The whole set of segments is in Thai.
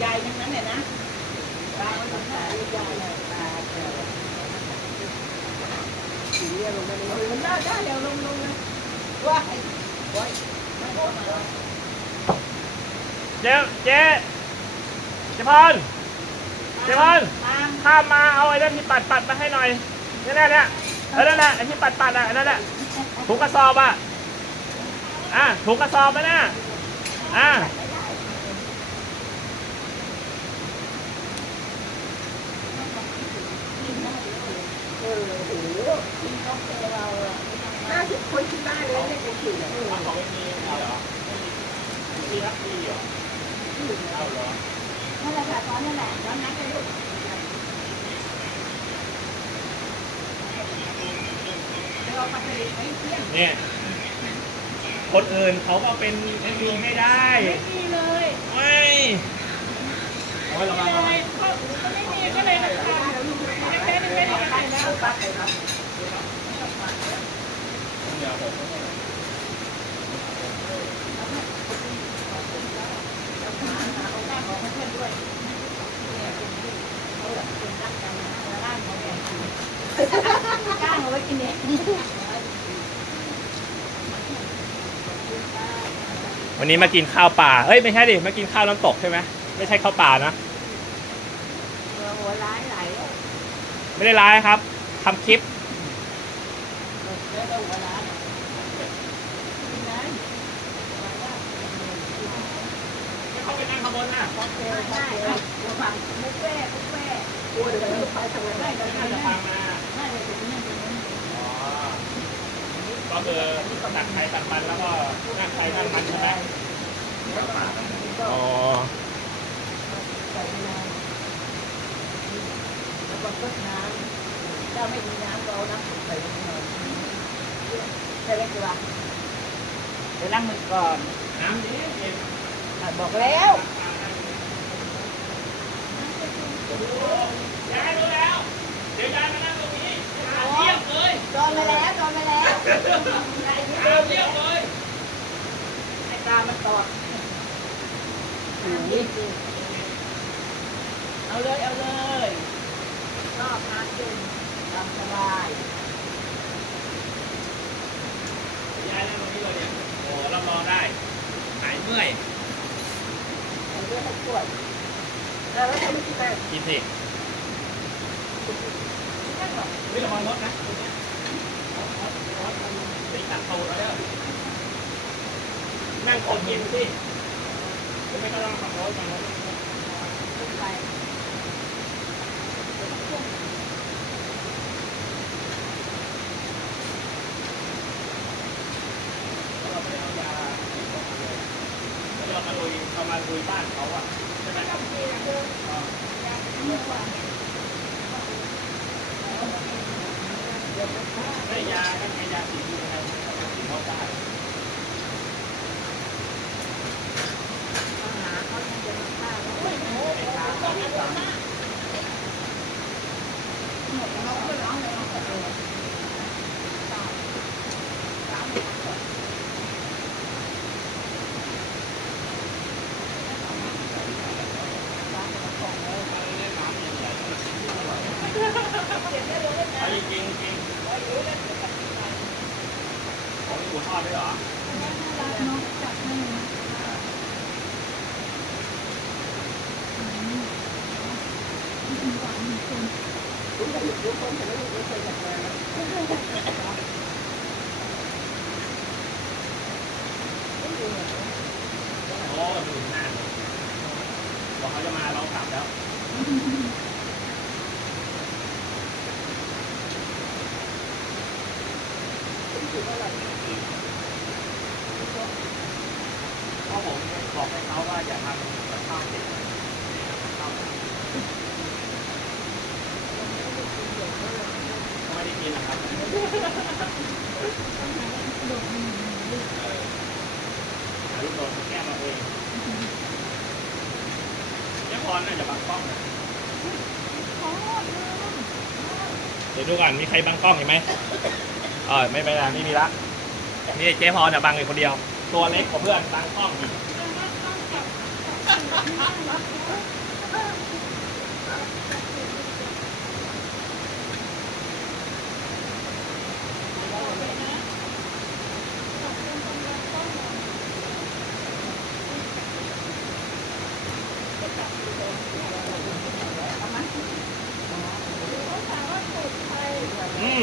ใหญ่ๆทั้งนั้นเลยนะปลามันต้องใหญ่ใหญ่เลยปลาเจอสีเรียลงไปเลยมันได้ได้เดี๋ยวลงลงเลยว้ายว้ายม่โดนมาเจ๊เจ๊เจ๊พรเจ๊พรตามข้ามมาเอาไอ้นั่นที่ปัดปัดมาให้หน่อยนี่แน่เนี่ยเออนั่นแหละไอ้ที่ปัดปัดอะไอ้นั่นแหละถุงกระสอบอะอะถุงกระสอบไหมน่ะอะ ออโอ้โหกินข้าวแกเราอะห้าสิบคนที่บ้านเลยเนี่ยจะถือเออของไม่มีเหรอมีรับดีเหรอเอาเหรอนั่นแหละค่ะตอนนั่นแหละตอนนั้นก็ลูกเราปฏิบัติไม่เที่ยงเนี่ยคนอื่นเขาก็เป็นเอ็นดีไม่ได้ไม่มีเลยไม่โอ้ยระวังระวังก็ไม่มีก็เลยราคาไม่ได้ไม่ได้อะไรแล้วปัดเลยครับเดี๋ยวผมเอาข้า จ้างเอาไว้กินเองวันนี้มากินข้าวป่าเอ้ยไม่ใช่ดิ มากินข้าวน้ำตกใช่ไหมไม่ใช่ข้าวป่านะ หัวร้ายไหล ไม่ได้ร้ายครับทำคลิปเราหัวร้ายนะนั่งข้างบนน่ะก็คือตัดไข่ตัดมันแล้วก็นั่งไข่นั่งมันใช่ไหมอ๋อ ใส่น้ำแล้วก็น้ำถ้าไม่มีน้ำเอาน้ำใส่ลงไปหน่อยใช่ไหมคือว่าเดี๋ยวล้างมือก่อนน้ำนี้เย็นบอกแล้วยายรู้แล้ว เดี๋ยวยายมานั่งตรงนี้เยี่ยมเลยจอนไปแล้วจอนไปแล้วเยี่ยมเลยไอ้ตามันตอดเอาเลย เอาเลย ชอบน้ำเย็นตามสบายยายนั่งตรงนี้เลยเนี่ยโอ้รับรองได้ หายเมื่อยเอาเรื่องให้ปวดแล้วแล้วทำไม่กินอะไรกินสินั่งหรอเฮ้ยระวังรถนะตรงเนี้ยรถรถรถมันตีตัดตูดแล้วเนี่ยนั่งกดกินสิจะไม่ต้องขับรถขับรถไป เราไม่เอายาแล้วเรามาลุ ยเอามาลุยบ้านเขาอะใช่ไหมได้ยาได้ไงยาสีดีอะไรสีเขาได้ หาเขายังจะมาฆ่าเราไม่รู้ไอ้ตาเขาไม่รู้นะหมดแล้วก็ร้องเลยร้องแต่เลยตายตายไม่ทัน เอาจริงจริงจริงของมีหมูทอดด้วยเหรอ โอ้ดูหน้าบอกเขาจะมาเรากลับแล้ว เพราะผมบอกให้เขาว่า อย่าทำกับข้าวเด็กข้าไม่ได้กินนะครับเออหาลูกโดนแก้มาเองเจ๊พรน่าจะบังกล้องนะเดี๋ยวดูก่อนมีใครบังกล้องอีกไหมเออไม่เป็นไรไม่มีละนี่เจ๊พรน่ะบังอยู่คนเดียว ตัวเล็กกว่าเพื่อนบังกล้อง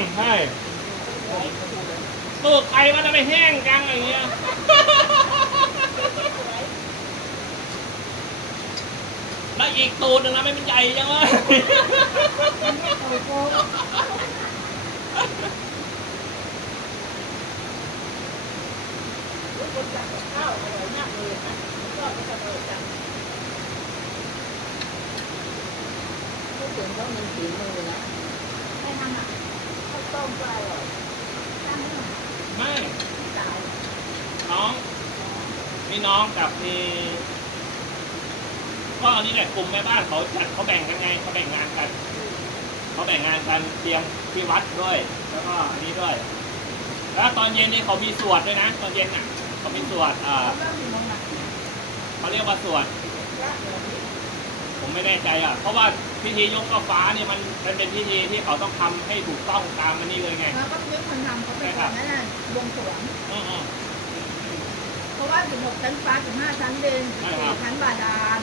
มใช่ตูดไก่มันจะไม่แห้งจังอย่างเงี้ยแล้วอีกตูดหนึ่งนะไม่เป็นใหญ่จังวะคนจัดกับข้าวอร่อยมากเลยนะชอบจะเปิดจังพูดถึงว่ามีฝีมือนะ ใครทำอะข้าว ต้มก็อร่อยทำให้หน่อยไม่ สาวน้อง มีน้องกับมีก็อันนี้แหละกลุ่มแม่บ้านเขาจัดเขาแบ่งกันไงเขาแบ่งงานกันเขาแบ่งงานกันเตรียมที่วัดด้วย แล้วก็อันนี้ด้วย แล้วตอนเย็นนี่เขามีสวดด้วยนะ ตอนเย็นน่ะเขามีสวดอ่าเริ่มมีน้ำหนักเขาเรียกว่าสวดยากเลย ผมไม่แน่ใจอะ เพราะว่าพิธียกช่อฟ้าเนี่ยมันมันเป็นพิธีที่เขาต้องทำให้ถูกต้องตามมันนี่เลยไง แล้วก็นึกคนทำเขาไปก่อนนั่นน่ะบวงสรวง อืมเพราะว่า16ชั้นฟ้า15ชั้นดิน14ชั้นบาดาล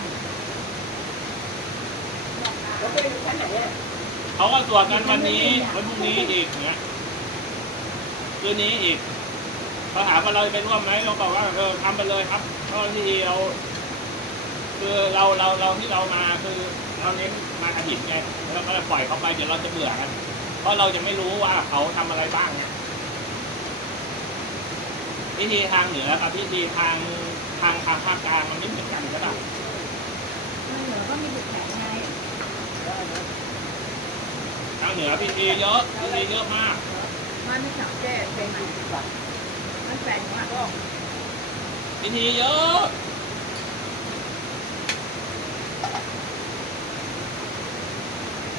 แล้วไปดูชั้นไหนอะๆเขาก็สวดกันวันนี้วันพรุ่งนี้อีกเนี้ยคืนนี้อีกเขาถามว่าเราจะไปร่วมไหมเราบอกว่าเออทำไปเลยครับเพราะพิธีเรา คือเราเราเราที่เรามาคือเราเน้นมากระถิ่นไงแล้วก็ปล่อยเขาไปเดี๋ยวเราจะเบื่อกันเพราะเราจะไม่รู้ว่าเขาทำอะไรบ้างไงพิธีทางเหนือกับพิธีทางทางทางภาคกลางมันไม่เหมือนกันก็ได้มันเหนือก็มีจุดแข็งไงทางเหนือพิธีเยอะพิธีเยอะมากมันไม่สังเกตเป็นมันแปลกมากพิธีเยอะ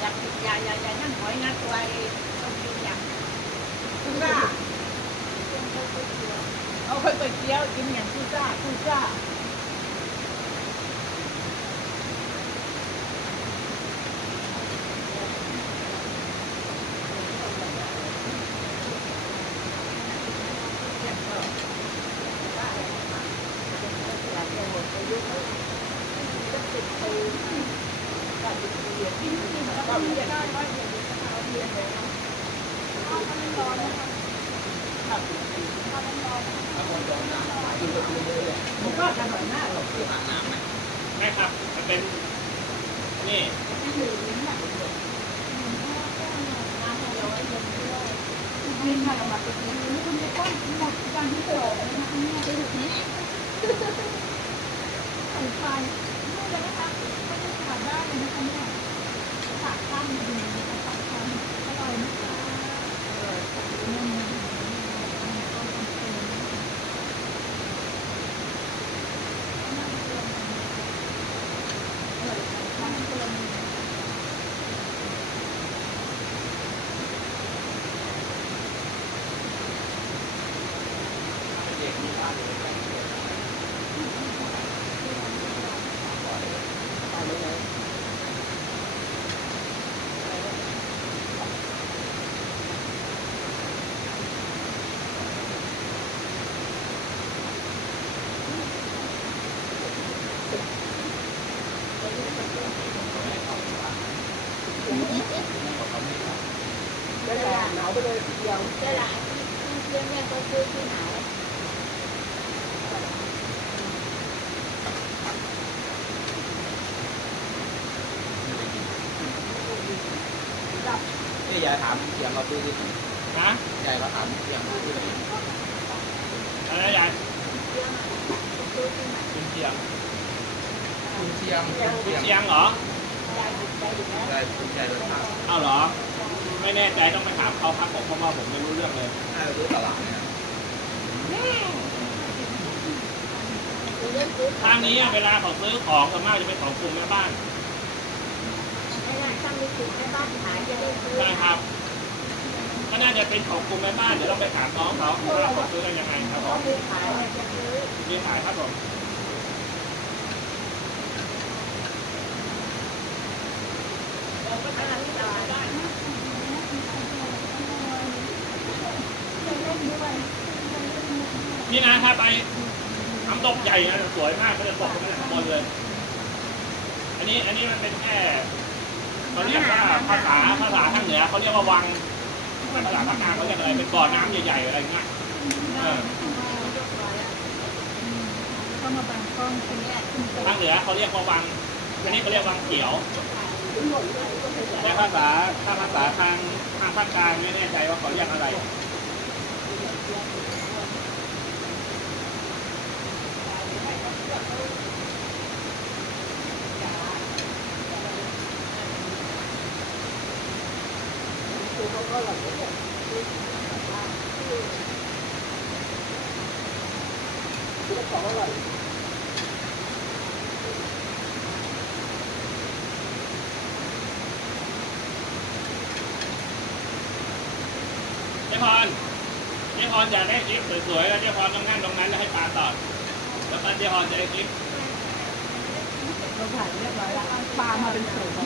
อยากกินยายายานั่งหอยงัวไอ้ต้องกินอย่างคุณซ่าเอาไปไปเตี๋ยวกินอย่างคุณซ่าคุณซ่า ผมก็อร่อยมากเลย แม่ครับมันเป็นนี่นค่ไปกินคุณจะต้องหมดการที่เกิดนะคะเนี่ยไปถึงนี้ใส่ไฟไม่เลยนะคะไม่ได้ขาดได้เลยนะคะเนี่ยสามตั้งดีะคะฝากตั้งอร่อยนะคะเว ลาหนาวไปเลยเดียวเวลาที่เพื่อนแม่ก็ซื้อที่หนาวนี่ยายถามเสียงเราซื้อที่ ไม่แน่ใจต้องไปถามเขาครับผมเพราะว่าผมไม่รู้เรื่องเลยน่าจะรู้ตลาดเนี่ยทางนี้เวลาเขาซื้อของส่วนมากจะเป็นของกลุ่มแม่บ้านไม่น่าตั้งมีกลุ่มแม่บ้านขายจะได้ซื้อใช่ครับก็น่าจะเป็นของกลุ่มแม่บ้านเดี๋ยวเราไปถามน้องเขาว่าเราซื้อกันยังไงครับผมมีขายจะซื้อมีขายครับผมเราก็ นี่นะถ้าไปน้ำตกใหญ่นะสวยมากก็จะตกไปข้างบนเลย อันนี้อันนี้มันเป็นแค่เขาเรียกว่าภาษาภาษาทางเหนือเขาเรียกว่าวังภาษาภาคกลางเขาเรียกอะไรเป็นบ่อน้ำใหญ่ๆอะไรเงี้ยเออก็มาบังกล้องคนนี้คุณไปทางเหนือเขาเรียกว่าวังอันนี้เขาเรียกวังเขียวแต่ภาษาถ้าภาษาทางทางภาคกลางไม่แน่ใจว่าเขาเรียกอะไร เจ๊พรเจ๊พรอยากได้คลิปสวยๆแล้วเจ๊พรต้องนั่งตรงนั้นแล้วให้ปลาตอบแล้วตอนเจ๊พรจะได้คลิป เราถ่ายเรียบร้อยแล้วปลามาเป็นโขล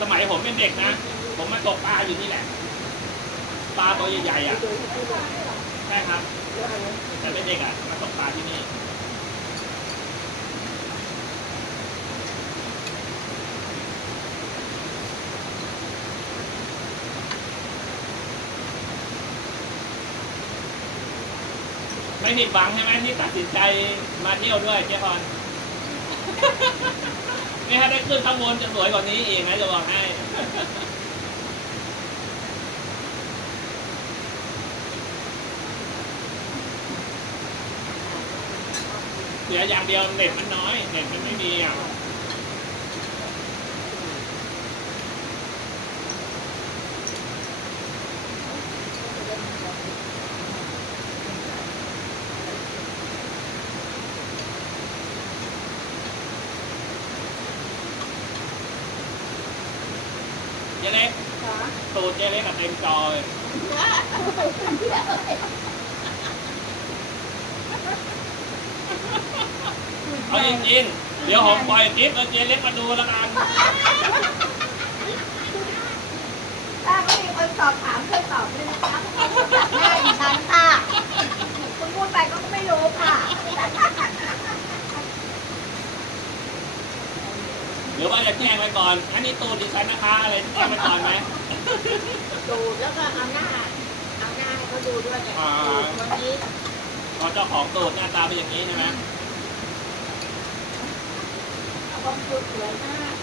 สมัยผมเป็นเด็กนะ ผมมาตกปลาอยู่นี่แหละ ปลาตัวใหญ่ๆอะ ใช่ครับ แต่เป็นเด็กอะ มาตกปลาที่นี่ ไม่ผิดหวังใช่ไหมที่ตัดสินใจมาเที่ยวด้วยเจ๊พร นี่ถ้ได้ขึ้นข้างบนจะสวยกว่านี้อีกนะจะบอกให้เสียอย่างเดียวเน็ตมันน้อยเน็ตมันไม่มีอะ เจเล็กตูดเจเล็กกับเต็มจอเลยเอาจริงๆเดี๋ยวผมปล่อยคลิปแล้วเจเล็กมาดูแล้วกันถ้าก็มีคนสอบถามช่วยตอบด้วยนะคะหน้าดิฉันค่ะ คุณพูดไปก็ไม่รู้ค่ะ รือว่าจะแจ้งไว้ก่อน อันนี้ตูดดิฉันนะคะอะไรแจ้งไว้ก่อนไหมดูแล้วก็เอาหน้า เอาหน้าให้เขาดูด้วยเนี่ยอ่าดูวันนี้พอเจ้าของตูดหน้าตาเป็นอย่างนี้ใช่ไหมความสุขสวยมาก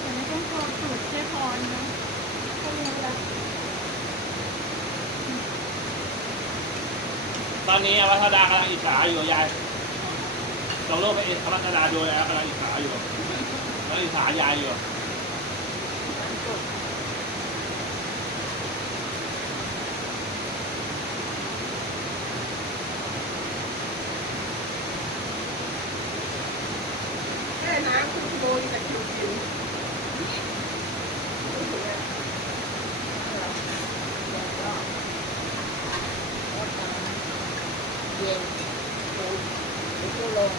แต่ไม่ต้องโทรสูตรเจ๊พรนะเขารู้แล้ว ตอนนี้อวัตดากำลังอิจฉาอยู่ยายลองโลกไปอวัตดาดูแล้วกำลังอิจฉาอยู่กำลังอิจฉายายอยู่ แค่น้ำคุณโบยแต่คิวคิวเย็นปูปูลง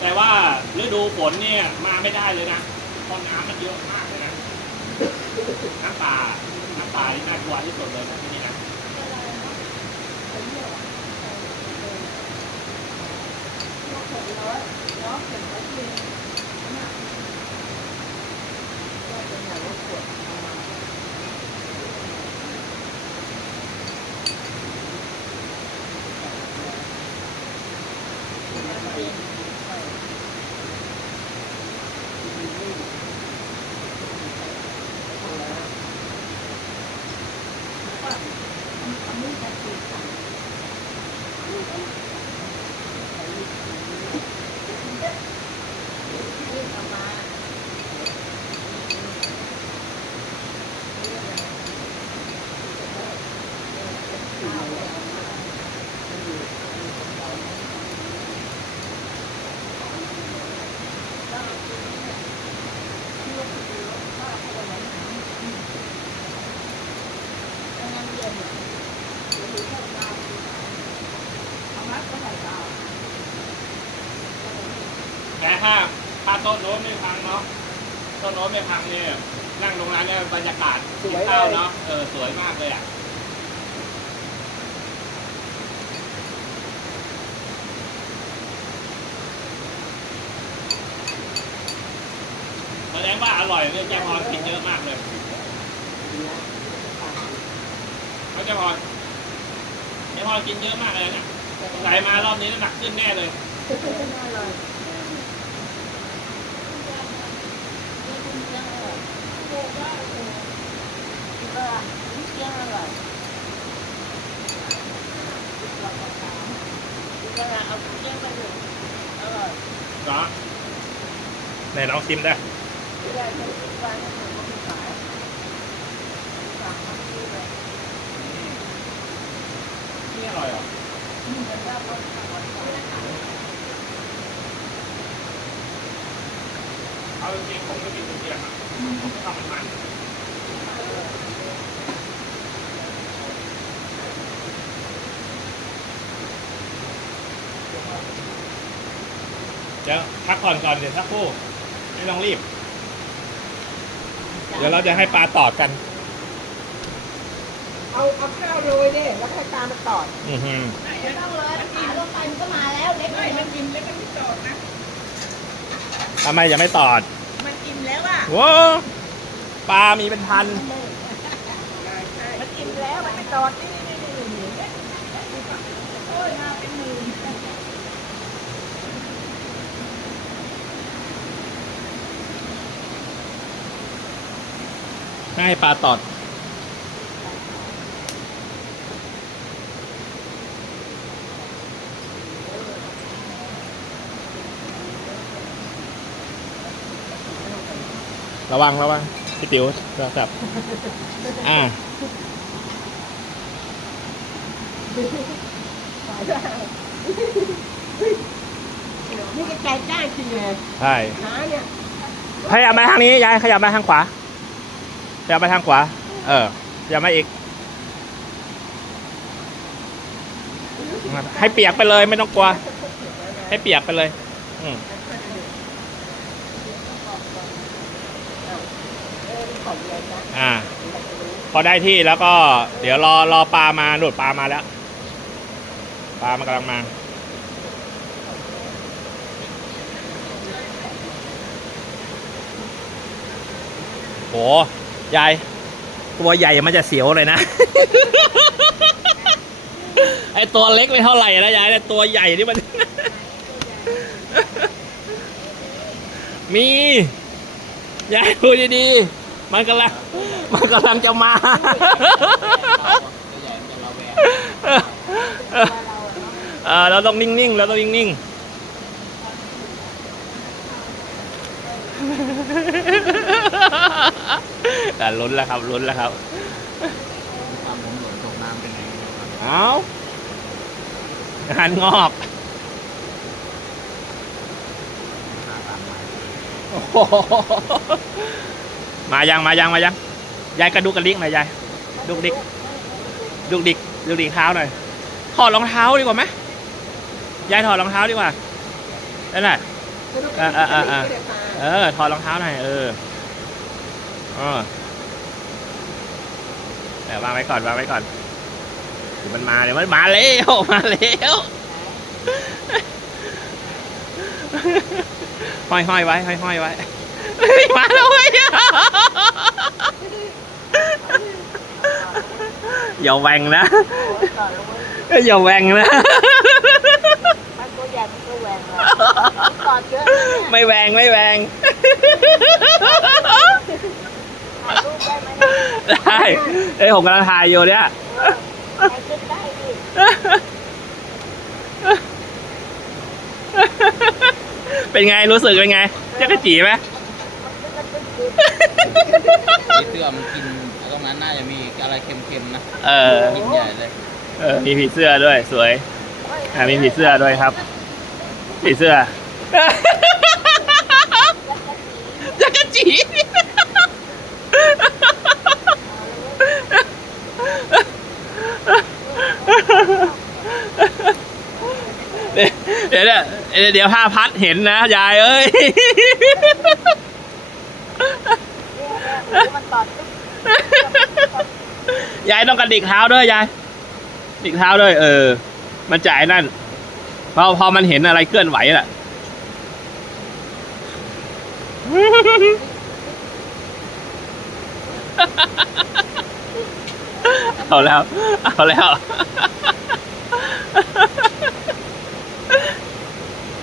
แต่ว่าฤดูฝนเนี่ยมาไม่ได้เลยนะเพราะน้ำมันเยอะมากเลยนะ น้ำป่า น้ำป่าที่น่ากลัวที่สุดเลยนะที่นี่นะเแต่ถ้าถ้าโต๊ะโน้นไม่พังเนาะโต๊ะโน้นไม่พังเนี่ยนั่งตรงนั้นเนี่ยบรรยากาศกินข้าวเนาะเออสวยมากเลยอะแสดงว่าอร่อยเนี่ยแกพรกินเยอะมากเลยเขาแกพรแกพรกินเยอะมากเลยเนี่ยใส่มารอบนี้น้ำหนักขึ้นแน่เลย เหรอไหนลองชิมได้นี่อร่อยเหรอเอาจริงๆผมก็กินทุเรียนอะผมชอบมันมัน เดี๋ยวพักผ่อนก่อนเดี๋ยวสักครู่ไม่ต้องรีบ เดี๋ยวเราจะให้ปลาตอดกัน เอาเอาข้าวโรยดิแล้วให้ตามันตอดอือหือไม่ต้องเลยขาลงไปมันก็มาแล้วเล็กไม่มันกินแล้วมันไม่ตอดนะทำไมยังไม่ตอด มันกินแล้วอะว้าปลามีเป็นพัน มันกินแล้วมันไม่ตอดนี่นี่นี่นี่นี่ โอ้ยมาเป็นหมื่น ให้ปลาตอด ระวังระวังพี่ติ๋วโทรศัพท์อ่านี่ก็ใจกล้าจริงเลยใช่ น้าเนี่ย ขยับมาทางนี้ยายขยับมาทางขวา ขยับมาทางขวา เออขยับมาอีก ให้เปียกไปเลยไม่ต้องกลัว ให้เปียกไปเลย อืมอ่า พอได้ที่แล้วก็ เดี๋ยวรอรอปลามาโดดปลามาแล้ว ปลามันกำลังมาโห ยายตัวใหญ่มันจะเสียวเลยนะ ไอตัวเล็กไม่เท่าไหร่นะยายแต่ตัวใหญ่นี่มัน มียายดูดีๆมันกำลังมันกำลังจะมาเออเราต้องนิ่งๆเราต้องนิ่งๆ แต่ลุ้นแล้วครับลุ้นแล้วครับตามผมหล่นตกน้ำเป็นไงครับเอางานงอกหาตามมาโอ้โหมายังมายังมายังยายกระดูกกระดิกหน่อยยายดุกดิกดุกดิกดุกดิกเท้าหน่อยถอดรองเท้าดีกว่าไหมยายถอดรองเท้าดีกว่านั่นแหละอ่าอ่าอ่าอ่าเออถอดรองเท้าหน่อยเออเออ แต่วางไว้ก่อนวางไว้ก่อนเดี๋ยวมันมาเดี๋ยวมันมาแล้วมาแล้วห้อยห้อยไว้ห้อยห้อยไว้เฮ้ยมาแล้วเว้ยอย่าแหว่งนะอย่าแหว่งนะมันตัวใหญ่มันตัวแหวงเลยตอดเยอะเนี่ยไม่แหว่งไม่แหว่ง ถ่ายรูปได้ไหมเนี่ยได้เอ้ยผมกำลังถ่ายอยู่เนี่ย ถ่ายขึ้นได้ดิเป็นไงรู้สึกเป็นไงจักรจีไหมมันขึ้นมันขึ้นขึ้นสีเสื้อมันกินตรงนั้นน่าจะมีอะไรเค็มๆนะเออกินใหญ่เลยเออมีผีเสื้อด้วยสวยอ่ามีผีเสื้อด้วยครับ ผีเสื้อ จักรจี เดี๋ยวเดี๋ยวเดี๋ยวผ้าพัดเห็นนะยายเอ้ยยายต้องกระดิกเท้าด้วยยายดิกเท้าด้วย เออ มันจ่ายนั่นพอพอมันเห็นอะไรเคลื่อนไหวล่ะ เอาแล้ว เอาแล้ว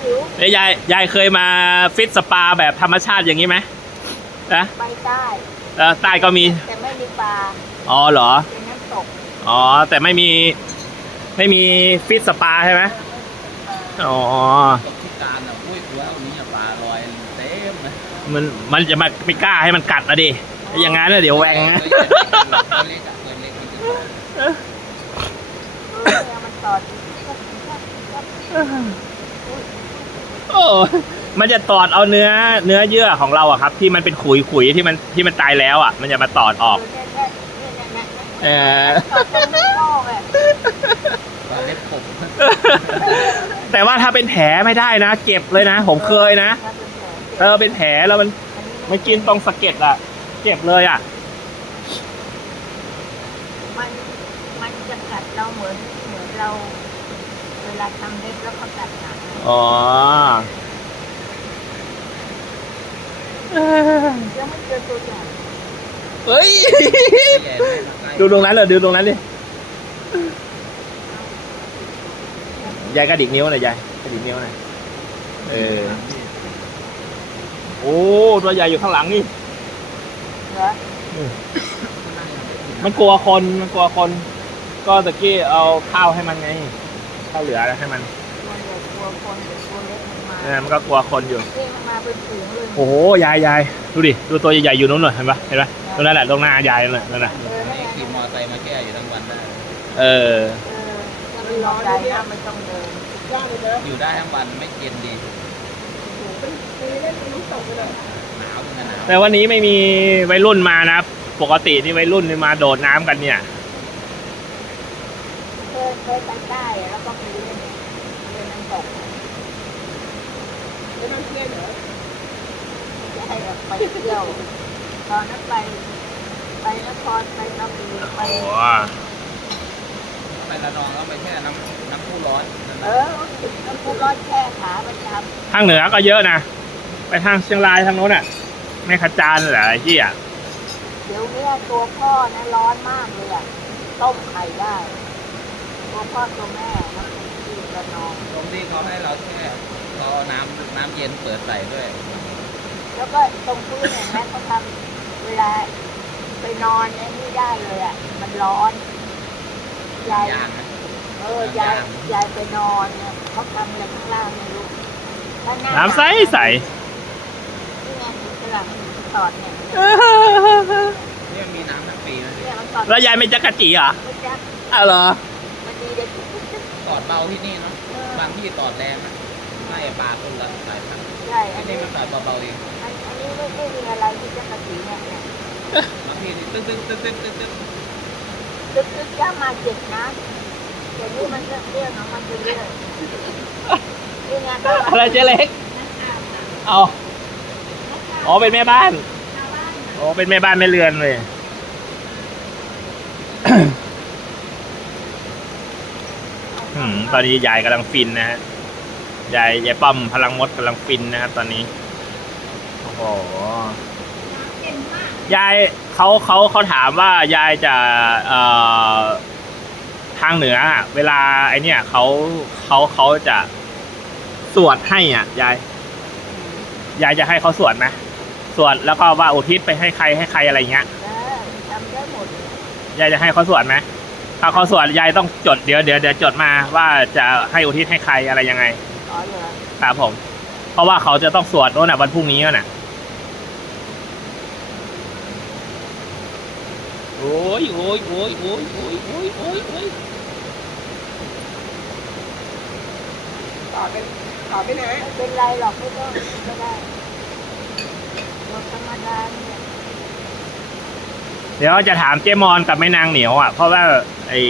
หิวเอ้ยยายยายเคยมาฟิตสปาแบบธรรมชาติอย่างนี้ไหมนะไปได้แล้วใต้ก็มี แต่ไม่มีปลาอ๋อเหรอ เป็นน้ำตกอ๋อ แต่ไม่มีไม่มีฟิตสปาใช่ไหมอ๋อ ตกที่การอะอุ้ยตัวเอานี้ปลาลอยเต็มเลยมันมันจะมาไม่กล้าให้มันกัดนะดิ อย่างงั้นน่ะเดี๋ยวแหวงนะตัวเล็กอะตัวเล็กมันจะเออเนี่ยมันตอดตึ๊บตึ๊บตึ๊บโอ้มันจะตอดเอาเนื้อเนื้อเยื่อของเราอะครับ ที่มันเป็นขุยขุยๆที่มันที่มันตายแล้วอะมันจะมาตอดออก เออเนี่ยเนี่ยเนี่ยเนี่ยเออตอดตรงนี้นอกเลยปลาเล็กผมแต่ว่าถ้าเป็นแผลไม่ได้นะ เจ็บเลยนะ ผมเคยนะถ้าเป็นแผลเออเป็นแผลแล้วมันมันกินตรงสะเก็ดอะ เจ็บเลยอะมันมันจะกัดเราเหมือนเหมือนเรา เวลาทำเล็บแล้วเขากัดหนังอ๋อ ยังไม่เจอตัวใหญ่เฮ้ยใหญ่เลยใกล้ดูตรงนั้นเลยดูตรงนั้นดิยายกระดิกนิ้วหน่อยยายกระดิกนิ้วหน่อยเออ โอ้ ตัวใหญ่อยู่ข้างหลังนี่เหรอ มันกลัวคน มันกลัวคน ก็ตะกี้เอาข้าวให้มันไง ข้าวเหลือให้มันตัวใหญ่ตัวคนเด็กตัวเล็กมันมาเออมันก็กลัวคนอยู่นี่มันมาเป็นฝูงเลยโอ้โห ยายยายดูดิ ดูตัวใหญ่ๆอยู่นู้นหน่อยเห็นปะเห็นปะตรงนั้นแหละตรงหน้ายายนั่นแหละนั่นแหละเออนั่นให้แหละขี่มอไซค์มาแก้อยู่ทั้งวันได้ เออเออถ้าไม่รอใจนะไม่ต้องเดินย่างเลยเด้ออยู่ได้ทั้งวันไม่เย็นดี เป็นปีเล่นเป็นลูกตกเลย แต่วันนี้ไม่มีวัยรุ่นมานะครับ ปกตินี่วัยรุ่นนี่มาโดดน้ำกันเนี่ย เคยเคยไปใต้แล้วก็ไปเล่นเล่นน้ำตกเป็นน้ำเชี่ยเหรอจะให้แบบไปเที่ยว ตอนนั้นไป ไปนครไปกระบี่ไป โอ้โหไประนองแล้วไปแช่น้ำน้ำพุร้อนเออน้ำพุร้อนแช่ขาประจทางเหนือก็เยอะนะ ไปทางเชียงรายทางโน้นอะ แม่ขจานเหรอไอ้ที่อะำเดี๋ยวเนี้ยตัวพ่อนะร้อนมากเลยอะต้มไข่ได้ ตัวพ่อตัวแม่น้ำที่ระนอง ตรงที่เขาให้เราแช่เขาเอาน้ำน้ำเย็นเปิดใส่ด้วยแล้วก็ตรงพื้นเนี่ยแม่เขาทำเวลาไปนอนเนี่ยนี่ได้เลยอะ มันร้อนยายยางนะเออยายยายไปนอนเนี่ยเขาทำอะไรข้างล่างไม่รู้ถ้าหาน้ำใสใสนี่ไงก ระหล่ำตอดเนี่ยเนี่ยมีน้ำทั้งปีนะเนี่ยมันตอดแล้วยายไม่จักกะจีเหรอไม่จักอ้าวเหรอ มันดีเด็กตอดเบาที่นี่เนาะบางที่ตอดแรงนะไม่ปลาคนละสายพันธุ์ใช่อัอันนนี้นี้มันตอดเบาๆเองอันอันนี้ไม่ไม่มีอะไรที่จะกระสีเนี่ยเนี่ยบางที่นี่ตึ๊ดตึ๊ดตึ๊ดตึ๊ดตึ๊ดตึ๊ดตึกตึกย่ามาเจ็ดนะแต่นี่มันเรื่องเรื่องของมันเรื่อยๆนี่ไงก็อะไรเจ๊เล็ก เอา อ๋อเป็นแม่บ้านอ๋อเป็นแม่บ้านแม่เรือนเลย อืมตอนนี้ยายกำลังฟินนะฮะยายยายป้อมพลังมดกำลังฟินนะครับตอนนี้โอ้โหยายเขาเขาเขาถามว่ายายจะเอ่อทางเหนืออะเวลาไอเนี่ยเขาเขาเขาจะสวดให้อะยายยายจะให้เขาสวดไหม สวดแล้วก็ว่าอุทิศไปให้ใครให้ใครอะไรเงี้ยเออทำได้หมดยายจะให้เขาสวดไหมถ้าเขาสวดยายต้องจดเดี๋ยวเดี๋ยวเดี๋ยวจดมาว่าจะให้อุทิศให้ใครอะไรยังไงอ๋อเหรอครับผม เพราะว่าเขาจะต้องสวดโน่นน่ะวันพรุ่งนี้น่ะโอ้ยโอ้ยโอ้ยโอ้ยโอ้ยโอ้ยโอ้ยโอ้ยต่อเป็นต่อไปไหนไม่เป็นไรหรอกไม่ต้องไม่ได้รถ ธรรมดาเนี่ยเดี๋ยวจะถามเจมอนกับแม่นางเหนียวอะ เพราะว่าไอ้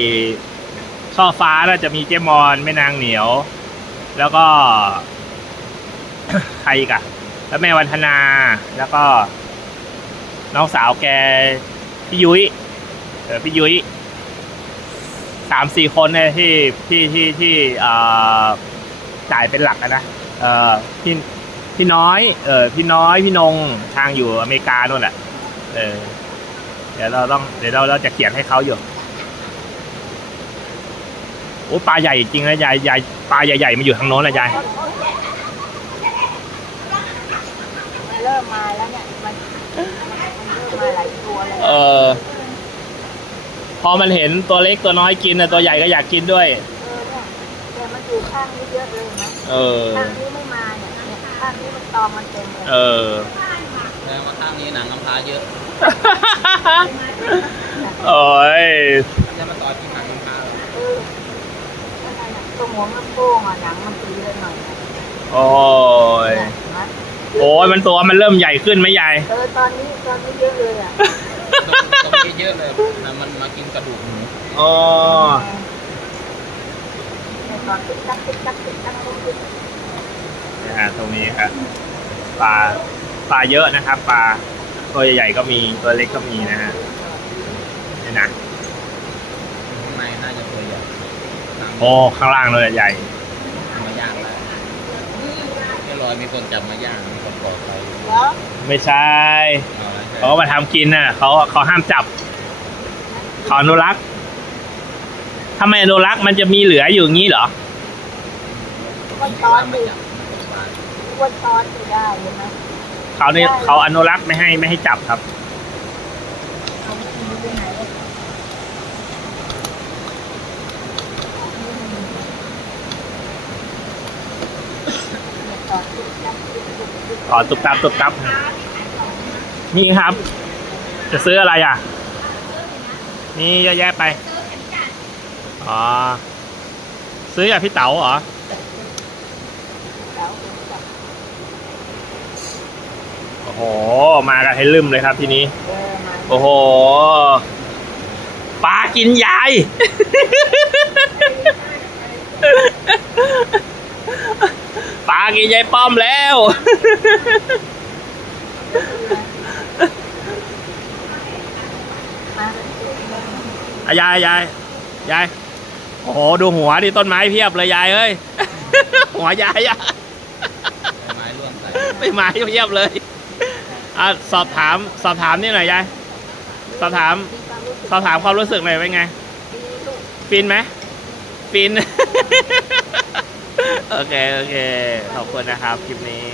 ช่อฟ้าน่าจะมีเจมอนแม่นางเหนียว แล้วก็ ใครอีกอะแล้วแม่วันธนา แล้วก็ น้องสาวแกพี่ยุ้ยเออพี่ยุ้ยสามสี่คนเนี่ยที่ที่ที่ที่เอ่อจ่ายเป็นหลักอะนะเออพี่ พี่น้อยเออพี่น้อยพี่นงทางอยู่อเมริกาโน่นแหละเออเดี๋ยวเราต้องเดี๋ยวเราเราจะเขียนให้เขาอยู่โอ้ปลาใหญ่จริงนะยายยายปลาใหญ่ๆมาอยู่ทางโน้นนะยายมันเริ่มมาแล้วเนี่ยมันมันเริ่มมาหลายตัวแล้วเออพอมันเห็นตัวเล็กตัวน้อยกินนะตัวใหญ่ก็อยากกินด้วย เออเนี่ยแต่มันอยู่ข้างนี้เยอะเลยนะเออข้างนี้ ข้างนี้มันตอมมันเต็มเลยเออ แสดงว่าข้างนี้หนังกำพร้าเยอะโอ้ยจะมาต่อกินหนังกำพร้าเหรอเอออะไรน่ะตรงหัวมันโป้งอะหนังมันจะเยอะหน่อยนะโอ้ยเนี่ยเห็นไหมโอ้ยมันตัวมันเริ่มใหญ่ขึ้นไหมยาย เออตอนนี้ตอนนี้เยอะเลยอะตรงตรงนี้เยอะเลยนะมันมากินกระดูกหมูอ๋อ เนี่ยตอนติ๊กตักติ๊กตักติ๊กตักติ๊กตักนะฮะ ตรงนี้ครับปลาปลาเยอะนะครับปลาตัวใหญ่ๆก็มีตัวเล็กก็มีนะฮะนี่นะข้างในน่าจะตัวใหญ่หนังโอ้ข้างล่างเลยใหญ่มาย่างได้ไม่ลอยมีคนจับมาย่างมีคนปลอดภัยเหรอไม่ใช่เอาอะไรเขาก็มาทำกินน่ะเขาเขาห้ามจับเขาอนุรักษ์ถ้าไม่อนุรักษ์มันจะมีเหลืออยู่อย่างนี้เหรอวันตอน ดิวันตอนจะได้ใช่ไหมเขาเนี่ยเขาอนุรักษ์ไม่ให้ไม่ให้จับครับ เอาไปกินไปไหนเนี่ยตอนติ๊กตักติ๊กตักติ๊กตักอ๋อตุบตับตุบตับ นี่ครับ จะซื้ออะไรอะ นี่เยอะแยะไป อ๋อ ซื้อจากพี่เต๋าเหรอ แล้วติ๊กตัก โอ้โห มากันให้ลืมเลยครับทีนี้เออมาโอ้โหปลากินยาย ปลากินยายป้อมแล้วมาอะยายยายยาย โอ้โห ดูหัวดิต้นไม้เพียบเลยยายเอ้ย หัวยายอะใบไม้ร่วงใส่ต้นไม้เพียบเลย อะสอบถามสอบถามนี่หน่อยยายสอบถามสอบถามความรู้สึกหน่อยเป็นไง ฟินไหมฟิน โอเค โอเค ขอบคุณนะครับ คลิปนี้